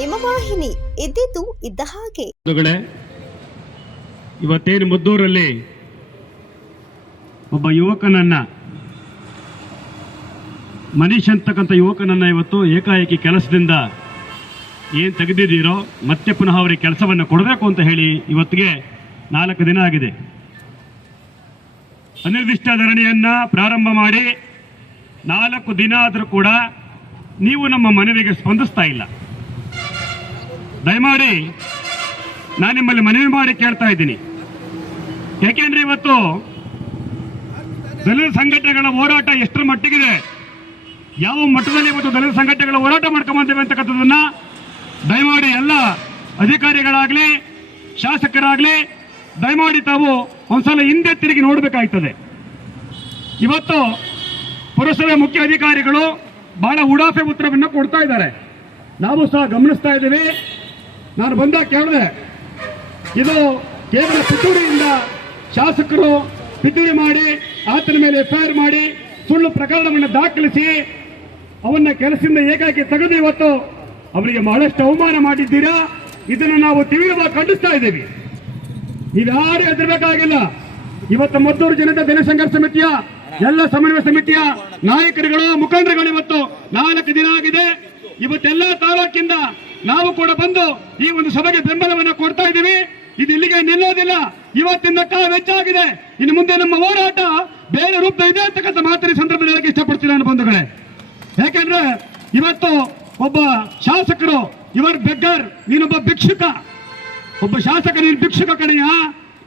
ನಿಮ್ಮ ವಾಹಿನಿ ಇದ್ದಿದ್ದು ಇದ್ದ ಹಾಗೆ. ಇವತ್ತೇನು ಮದ್ದೂರಲ್ಲಿ ಒಬ್ಬ ಯುವಕನನ್ನ ಮನೀಶ್ ಅಂತಕ್ಕಂಥ ಯುವಕನನ್ನ ಇವತ್ತು ಏಕಾಏಕಿ ಕೆಲಸದಿಂದ ಏನು ತೆಗೆದಿದ್ದೀರೋ ಮತ್ತೆ ಪುನಃ ಅವರಿಗೆ ಕೆಲಸವನ್ನು ಕೊಡಬೇಕು ಅಂತ ಹೇಳಿ ಇವತ್ತಿಗೆ 4 ದಿನ ಆಗಿದೆ. ಅನಿರ್ದಿಷ್ಟ ಧರಣಿಯನ್ನ ಪ್ರಾರಂಭ ಮಾಡಿ 4 ದಿನ ಆದರೂ ಕೂಡ ನೀವು ನಮ್ಮ ಮನವಿಗೆ ಸ್ಪಂದಿಸ್ತಾ ಇಲ್ಲ. ದಯಮಾಡಿ ನಾನು ನಿಮ್ಮಲ್ಲಿ ಮನವಿ ಮಾಡಿ ಕೇಳ್ತಾ ಇದ್ದೀನಿ. ಯಾಕೆಂದ್ರೆ ಇವತ್ತು ದಲಿತ ಸಂಘಟನೆಗಳ ಹೋರಾಟ ಎಷ್ಟರ ಮಟ್ಟಿಗಿದೆ, ಯಾವ ಮಟ್ಟದಲ್ಲಿ ಇವತ್ತು ದಲಿತ ಸಂಘಟನೆಗಳ ಹೋರಾಟ ಮಾಡ್ಕೊಂಬಂದಿವೆ ಅಂತಕ್ಕಂಥದ್ದನ್ನ ದಯಮಾಡಿ ಎಲ್ಲ ಅಧಿಕಾರಿಗಳಾಗ್ಲಿ ಶಾಸಕರಾಗ್ಲಿ ದಯಮಾಡಿ ತಾವು ಒಂದ್ಸಲ ಹಿಂದೆ ತಿರುಗಿ ನೋಡಬೇಕಾಗ್ತದೆ. ಇವತ್ತು ಪುರಸಭೆ ಮುಖ್ಯ ಅಧಿಕಾರಿಗಳು ಬಹಳ ಉಡಾಫೆ ಉತ್ತರವನ್ನು ಕೊಡ್ತಾ ಇದ್ದಾರೆ, ನಾವು ಸಹ ಗಮನಿಸ್ತಾ ಇದ್ದೀವಿ. ನಾನು ಬಂದಾಗ ಕೇಳಿದೆ, ಇದು ಕೇವಲ ಪಿತೂರಿಯಿಂದ ಶಾಸಕರು ಪಿತೂರಿ ಮಾಡಿ ಆತನ ಮೇಲೆ FIR ಮಾಡಿ ಸುಳ್ಳು ಪ್ರಕರಣವನ್ನು ದಾಖಲಿಸಿ ಅವನ್ನ ಕೆಲಸದಿಂದ ಏಕಾಏಕಿ ತೆಗೆದು ಇವತ್ತು ಅವರಿಗೆ ಬಹಳಷ್ಟು ಅವಮಾನ ಮಾಡಿದ್ದೀರಾ. ಇದನ್ನು ನಾವು ತೀವ್ರವಾಗಿ ಖಂಡಿಸ್ತಾ ಇದ್ದೀವಿ. ನೀವ್ಯಾರು ಹೆದರಬೇಕಾಗಿಲ್ಲ. ಇವತ್ತು ಮದ್ದೂರು ಜನತಾ ದಲಿತ ಸಂಘರ್ಷ ಸಮಿತಿಯ ಎಲ್ಲ ಸಮನ್ವಯ ಸಮಿತಿಯ ನಾಯಕರುಗಳು ಮುಖಂಡರುಗಳು ಇವತ್ತು 4 ದಿನ ಆಗಿದೆ. ಇವತ್ತೆಲ್ಲ ತಾಲೂಕಿಂದ ನಾವು ಕೂಡ ಬಂದು ಈ ಒಂದು ಸಭೆಗೆ ಬೆಂಬಲವನ್ನು ಕೊಡ್ತಾ ಇದ್ದೀವಿ. ಇದು ಇಲ್ಲಿಗೆ ನಿಲ್ಲೋದಿಲ್ಲ. ಇವತ್ತಿನ ಕಾಲ ಹೆಚ್ಚಾಗಿದೆ. ಇನ್ನು ಮುಂದೆ ನಮ್ಮ ಹೋರಾಟ ಬೇರೆ ರೂಪ ಇದೆ ಅಂತಕ್ಕಂಥ ಮಾತಿನ ಸಂದರ್ಭದಲ್ಲಿ ಹೇಳಕ್ಕೆ ಇಷ್ಟಪಡ್ತೀನಿ ನಾನು ಬಂಧುಗಳೇ. ಯಾಕೆಂದ್ರೆ ಇವತ್ತು ಒಬ್ಬ ಶಾಸಕರು ಇವರ್ ಬೆಗ್ಗರ್, ನೀನೊಬ್ಬ ಭಿಕ್ಷುಕ, ಒಬ್ಬ ಶಾಸಕ ನೀನು ಭಿಕ್ಷುಕ ಕಡೆಯ.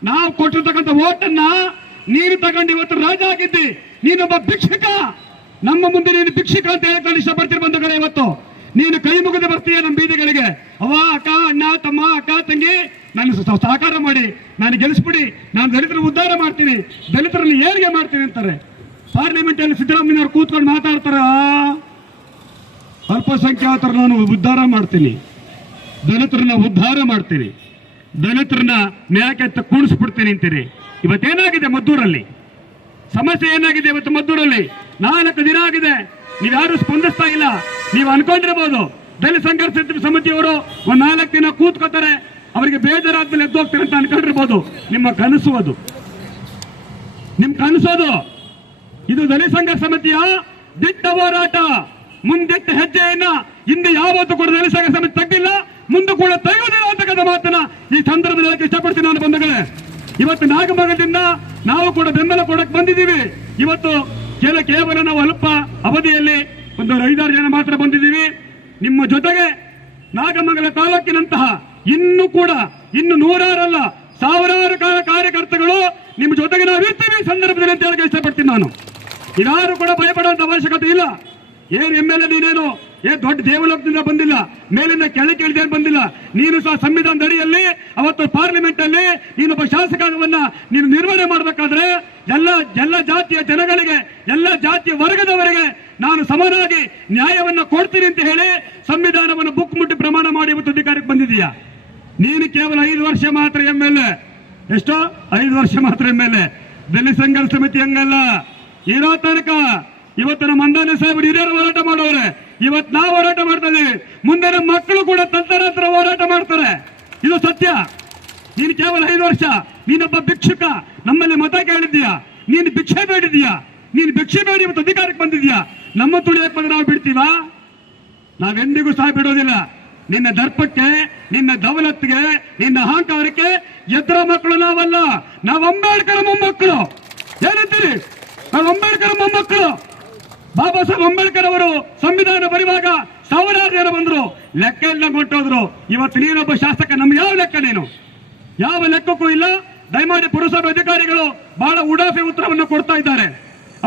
ನಾವು ಕೊಟ್ಟಿರ್ತಕ್ಕಂಥ ಓಟನ್ನ ನೀನು ತಗೊಂಡು ಇವತ್ತು ರಾಜ ಆಗಿದ್ದಿ, ನೀನೊಬ್ಬ ಭಿಕ್ಷುಕ. ನಮ್ಮ ಮುಂದೆ ನೀನು ಭಿಕ್ಷುಕ ಅಂತ ಹೇಳಕ್ ನಾನು ಇಷ್ಟಪಡ್ತೀನಿ ಬಂಧುಗಳೇ. ಇವತ್ತು ನೀನು ಕೈ ಮುಗಿದು ಬರ್ತೀಯ ನಮ್ಮ ಬೀದಿಗಳಿಗೆ. ಅವ ಅಕ್ಕ, ಅಣ್ಣ, ತಮ್ಮ, ಅಕ್ಕ, ತಂಗಿ, ನಾನು ಸಹಕಾರ ಮಾಡಿ ನಾನು ಗೆಲ್ಲಿಸ್ಬಿಡಿ, ನಾನು ದಲಿತರ ಉದ್ಧಾರ ಮಾಡ್ತೀನಿ, ದಲಿತರನ್ನು ಏಳಿಗೆ ಮಾಡ್ತೀನಿ ಅಂತಾರೆ. ಪಾರ್ಲಿಮೆಂಟ್ ಅಲ್ಲಿ ಸಿದ್ದರಾಮಯ್ಯವ್ರು ಕೂತ್ಕೊಂಡು ಮಾತಾಡ್ತಾರ, ಅಲ್ಪಸಂಖ್ಯಾತರ ನಾನು ಉದ್ಧಾರ ಮಾಡ್ತೀನಿ, ದಲಿತರನ್ನ ಉದ್ಧಾರ ಮಾಡ್ತೀನಿ, ದಲಿತರನ್ನ ನ್ಯಾಯಕ್ಕೆ ಕೂಡಿಸ್ಬಿಡ್ತೀನಿ ಅಂತೀರಿ. ಇವತ್ತೇನಾಗಿದೆ ಮದ್ದೂರಲ್ಲಿ ಸಮಸ್ಯೆ ಏನಾಗಿದೆ? ಇವತ್ತು ಮದ್ದೂರಲ್ಲಿ 4 ದಿನ ಆಗಿದೆ, ನೀವ್ಯಾರು ಸ್ಪಂದಿಸ್ತಾ ಇಲ್ಲ. ನೀವು ಅನ್ಕೊಂಡಿರ್ಬೋದು ದಲಿತ ಸಂಘರ್ಷ ಸಮಿತಿಯವರು ಒಂದು 4 ದಿನ ಕೂತ್ಕೋತಾರೆ, ಅವರಿಗೆ ಬೇಜಾರಾದ್ಮೇಲೆ ಎದ್ದು ಹೋಗ್ತಾರೆ ಅಂತ ಅನ್ಕೊಂಡಿರ್ಬೋದು. ನಿಮ್ಮ ಕನಸು ನಿಮ್ ಕನಸೋದು. ಇದು ದಲಿತ ಸಂಘರ್ಷ ಸಮಿತಿಯ ದಿಟ್ಟ ಹೋರಾಟ, ಮುಂದಿಟ್ಟ ಹೆಜ್ಜೆಯನ್ನ ಹಿಂದೆ ಯಾವತ್ತೂ ಕೂಡ ದಲಿತ ಸಂಘರ್ಷ ಸಮಿತಿ ತಗ್ಗಿಲ್ಲ, ಮುಂದೆ ಕೂಡ ತೆಗೆಯೋದಿಲ್ಲ ಅಂತಕ್ಕಂಥ ಮಾತನ್ನ ಈ ಸಂದರ್ಭದಲ್ಲಿ ಇಷ್ಟಪಡ್ತೀನಿ ನಾನು ಬಂಧುಗಳೇ. ಇವತ್ತು ನಾಗಮಂಗಲದಿಂದ ನಾವು ಕೂಡ ಬೆಂಬಲ ಕೊಡಕ್ಕೆ ಬಂದಿದ್ದೀವಿ. ಇವತ್ತು ಕೇವಲ ನಾವು ಅಲ್ಪ ಅವಧಿಯಲ್ಲಿ ಒಂದು 5-6 ಜನ ಮಾತ್ರ ಬಂದಿದ್ದೀವಿ. ನಿಮ್ಮ ಜೊತೆಗೆ ನಾಗಮಂಗಲ ತಾಲೂಕಿನಂತಹ ಇನ್ನು ನೂರಾರಲ್ಲ ಸಾವಿರಾರು ಕಾರ್ಯಕರ್ತಗಳು ನಿಮ್ಮ ಜೊತೆಗೆ ನಾವು ಇರ್ತೀವಿ ಸಂದರ್ಭದಲ್ಲಿ ಅಂತ ಹೇಳಕ್ಕೆ ಇಷ್ಟಪಡ್ತೀನಿ ನಾನು. ಯಾರು ಕೂಡ ಭಯಪಡುವಂತ ಅವಶ್ಯಕತೆ ಇಲ್ಲ. ಏನು MLA ನೀನೇನು ದೊಡ್ಡ ದೇವಲೋಕದಿಂದ ಬಂದಿಲ್ಲ, ಮೇಲಿಂದ ಕೆಳಗೆ ಇಳಿದೇನು ಬಂದಿಲ್ಲ. ನೀನು ಸಹ ಸಂವಿಧಾನದ ಅಡಿಯಲ್ಲಿ ಅವತ್ತು ಪಾರ್ಲಿಮೆಂಟ್ ಅಲ್ಲಿ ನೀನೊಬ್ಬ ಶಾಸಕವನ್ನ ನೀನು ನಿರ್ವಹಣೆ ಮಾಡಬೇಕಾದ್ರೆ ಎಲ್ಲ ಜಾತಿಯ ಜನಗಳಿಗೆ, ಎಲ್ಲ ಜಾತಿಯ ವರ್ಗದವರಿಗೆ ನಾನು ಸಮನಾಗಿ ನ್ಯಾಯವನ್ನ ಕೊಡ್ತೀನಿ ಅಂತ ಹೇಳಿ ಸಂವಿಧಾನವನ್ನು ಬುಕ್ ಮುಟ್ಟಿ ಪ್ರಮಾಣ ಮಾಡಿ ಇವತ್ತು ಅಧಿಕಾರಕ್ಕೆ ಬಂದಿದೀಯಾ. ನೀನು ಕೇವಲ 5 ವರ್ಷ ಮಾತ್ರ MLA. ಎಷ್ಟೋ 5 ವರ್ಷ ಮಾತ್ರ MLA. ದಲಿತ ಸಂಘರ್ಷ ಸಮಿತಿ ಹಂಗಲ್ಲ. ಇರೋ ತನಕ ಇವತ್ತು ನಮ್ಮ ಮಂದಾನೆ ಸಾಹೇಬರು ಹಿರಿಯರು ಹೋರಾಟ ಮಾಡೋರೆ, ಇವತ್ತು ನಾವು ಹೋರಾಟ ಮಾಡ್ತಾ ಇದೀವಿ. ಮುಂದೆ ನಮ್ಮ ಮಕ್ಕಳು ಕೂಡ ತದನಂತರ ಹೋರಾಟ ಮಾಡ್ತಾರೆ. ಇದು ಸತ್ಯ. ನೀನು ಕೇವಲ 5 ವರ್ಷ ನೀನೊಬ್ಬ ಭಿಕ್ಷುಕ, ನಮ್ಮಲ್ಲಿ ಮತ ಕೇಳಿದ್ದೀಯಾ, ನೀನು ಭಿಕ್ಷೆ ಬೇಡಿದೀಯಾ, ನೀನು ಭಿಕ್ಷೆ ಬೇಡಿ ಇವತ್ತು ಅಧಿಕಾರಕ್ಕೆ ಬಂದಿದ್ಯಾ. ನಮ್ಮ ತುಳಿಯಕ್ಕೆ ಬಂದು ನಾವು ಬಿಡ್ತೀವಾ? ನಾವೆಂದಿಗೂ ಸಹ ಬಿಡೋದಿಲ್ಲ. ನಿನ್ನ ದರ್ಪಕ್ಕೆ, ನಿನ್ನ ದವಲತ್ತಿಗೆ, ನಿನ್ನ ಅಹಂಕಾರಕ್ಕೆ ಎದ್ರ ಮಕ್ಕಳು ನಾವಲ್ಲ, ನಾವು ಅಂಬೇಡ್ಕರ್ ಮೊಮ್ಮಕ್ಕಳು. ಏನಂತೀರಿ? ನಾವು ಅಂಬೇಡ್ಕರ್ ಮೊಮ್ಮಕ್ಕಳು. ಬಾಬಾ ಸಾಹೇಬ್ ಅಂಬೇಡ್ಕರ್ ಅವರು ಸಂವಿಧಾನ ಬರೆಯುವಾಗ 1000 ಜನ ಬಂದ್ರು, ಲೆಕ್ಕ ಇಲ್ಲ ಕೊಟ್ಟೋದ್ರು. ಇವತ್ತು ನೀನೊಬ್ಬ ಶಾಸಕ, ನಮ್ಗೆ ಯಾವ ಲೆಕ್ಕ? ನೀನು ಯಾವ ಲೆಕ್ಕಕ್ಕೂ ಇಲ್ಲ. ದಯಮಾಡಿ ಪುರಸಭೆ ಅಧಿಕಾರಿಗಳು ಬಹಳ ಉಡಾಫೆ ಉತ್ತರವನ್ನು ಕೊಡ್ತಾ ಇದ್ದಾರೆ.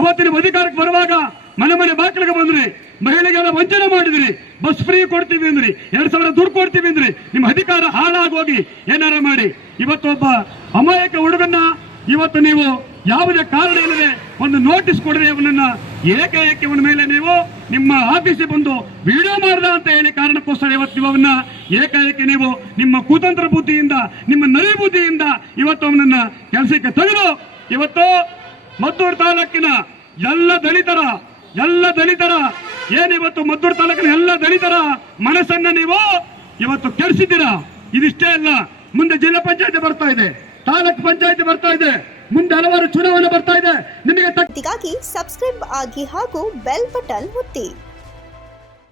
ಅವತ್ತು ನೀವು ಅಧಿಕಾರಕ್ಕೆ ಬರುವಾಗ ಮನೆ ಬಾಗಿಲಿಗೆ ಬಂದ್ರಿ, ಮಹಿಳೆಗೆಲ್ಲ ವಂಚನೆ ಮಾಡಿದ್ರಿ, ಬಸ್ ಫ್ರೀ ಕೊಡ್ತೀವಿ ಅಂದ್ರಿ, 2000 ದುಡ್ಡು ಕೊಡ್ತೀವಿ ಅಂದ್ರಿ. ನಿಮ್ಮ ಅಧಿಕಾರ ಹಾಳಾಗೋಗಿ ಏನಾರ ಮಾಡಿ ಇವತ್ತು ಒಬ್ಬ ಅಮಾಯಕ ಹುಡುಗನ್ನ ಇವತ್ತು ನೀವು ಯಾವುದೇ ಕಾರಣ ಇಲ್ಲದೆ ಒಂದು ನೋಟಿಸ್ ಕೊಡದೆ ಅವನನ್ನ ಏಕಾಏಕಿ ಅವನ ಮೇಲೆ ನೀವು ನಿಮ್ಮ ಆಫೀಸಿಗೆ ಬಂದು ವಿಡಿಯೋ ಮಾಡ್ದ ಅಂತ ಹೇಳಿ ಕಾರಣಕ್ಕೋಸ್ಕರ ಇವತ್ತು ನೀವು ಅವನ್ನ ಏಕಾಏಕಿ ನೀವು ನಿಮ್ಮ ಕುತಂತ್ರ ಬುದ್ಧಿಯಿಂದ, ನಿಮ್ಮ ನರಿ ಬುದ್ಧಿಯಿಂದ ಇವತ್ತು ಅವನನ್ನ ಕೆಲಸಕ್ಕೆ ತೆಗೆದು ಇವತ್ತು ಮದ್ದೂರು ತಾಲೂಕಿನ ಎಲ್ಲ ದಲಿತರ ಏನಿವತ್ತು ಮದ್ದೂರು ತಾಲೂಕಿನ ಎಲ್ಲ ದಲಿತರ ಮನಸ್ಸನ್ನ ನೀವು ಇವತ್ತು ಕೆಡಿಸಿದ್ದೀರಾ. ಇದಿಷ್ಟೇ ಅಲ್ಲ, ಮುಂದೆ ಜಿಲ್ಲಾ ಪಂಚಾಯತಿ ಬರ್ತಾ ಇದೆ, ತಾಲೂಕ್ ಪಂಚಾಯತಿ ಬರ್ತಾ ಇದೆ, ಮುಂದೆ ಹಲವಾರು ಚುನಾವಣೆ ಬರ್ತಾ ಇದೆ. ನಿಮಗೆ ಸಬ್ಸ್ಕ್ರೈಬ್ ಆಗಿ ಹಾಗೂ ಬೆಲ್ ಬಟನ್ ಒತ್ತಿ.